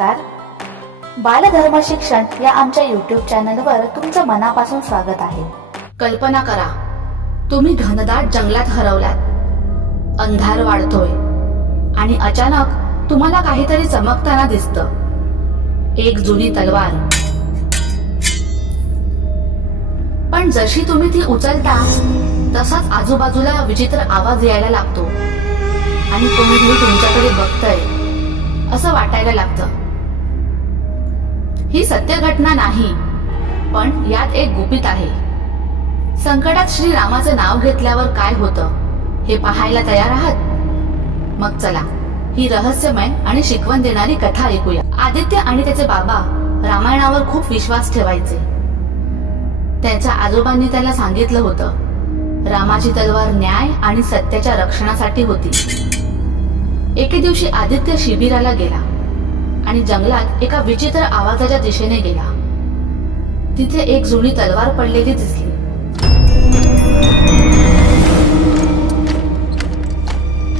नमस्कार. बालधर्म शिक्षण या आमच्या युट्यूब चॅनलवर तुमचं मनापासून स्वागत आहे. कल्पना करा तुम्ही घनदाट जंगलात हरवलात. अंधार वाढतोय आणि अचानक तुम्हाला काहीतरी चमकताना दिसतं. एक जुनी तलवार. पण जशी तुम्ही ती उचलता तसाच आजूबाजूला विचित्र आवाज यायला लागतो. आणि कोणीतरी तुमच्याकडे बघतय असं वाटायला लागतं. ही सत्य घटना नाही. पण यात एक गुपित आहे. संकटात श्री रामाचं नाव घेतल्यावर काय होतं? हे पाहायला तयार आहात? मग चला ही रहस्यमय आणि शिकवण देणारी कथा ऐकूया. आदित्य आणि त्याचे बाबा रामायणावर खूप विश्वास ठेवायचे. त्यांच्या आजोबांनी त्याला सांगितलं होतं रामाची तलवार न्याय आणि सत्याच्या रक्षणासाठी होती. एके दिवशी आदित्य शिबिराला गेला. आणि जंगलात एका विचित्र आवाजाच्या दिशेने गेला. तिथे एक जुनी तलवार पडलेली दिसली.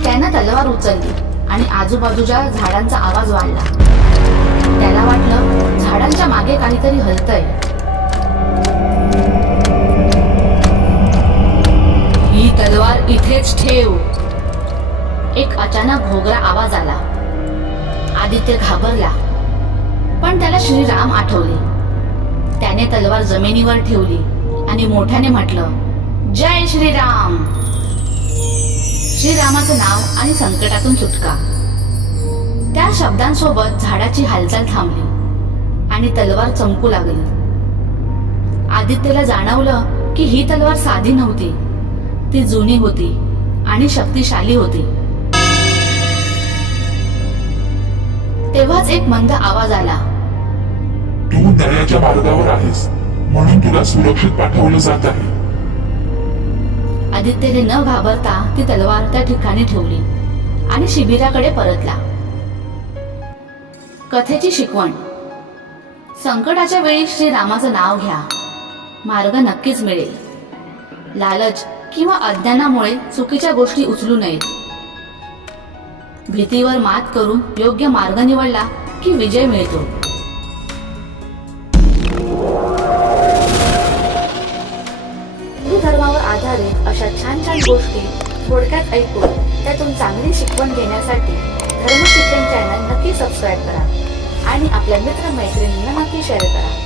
त्यानं तलवार उचलली आणि आजूबाजूच्या झाडांचा आवाज वाढला. त्याला वाटलं झाडांच्या मागे काहीतरी हलतय. ही तलवार इथेच ठेव. एक अचानक घोगरा आवाज आला. आदित्य घाबरला. पण त्याला श्रीराम आठवले. त्याने तलवार जमिनीवर ठेवली आणि मोठ्याने म्हटलं जय श्रीराम. श्रीरामाचं नाव आणि संकटातून सुटका. त्या शब्दांसोबत झाडाची हालचाल थांबली आणि तलवार चमकू लागली. आदित्यला जाणवलं की ही तलवार साधी नव्हती. ती जुनी होती आणि शक्तिशाली होती. तेव्हाच एक मंद आवाज आला. तू न्यायाच्या मार्गावर आहेस. म्हणून तुला सुरक्षित पाठवलं जात आहे. आदित्यने न घाबरता ती तलवार त्या ठिकाणी ठेवली आणि शिबिराकडे परतला. कथेची शिकवण. संकटाच्या वेळी श्री रामाचं नाव घ्या. मार्ग नक्कीच मिळेल. लालच किंवा अज्ञानामुळे चुकीच्या गोष्टी उचलू नयेत. भीतीवर मात करून योग्य मार्ग निवडला की विजय मिळतो. हिंदू धर्मावर आधारित अशा छान छान गोष्टी थोडक्यात ऐकून त्यातून चांगली शिकवण घेण्यासाठी धर्म शिक्षण चॅनल नक्की सबस्क्राईब करा. आणि आपल्या मित्र मैत्रिणींना नक्की शेअर करा.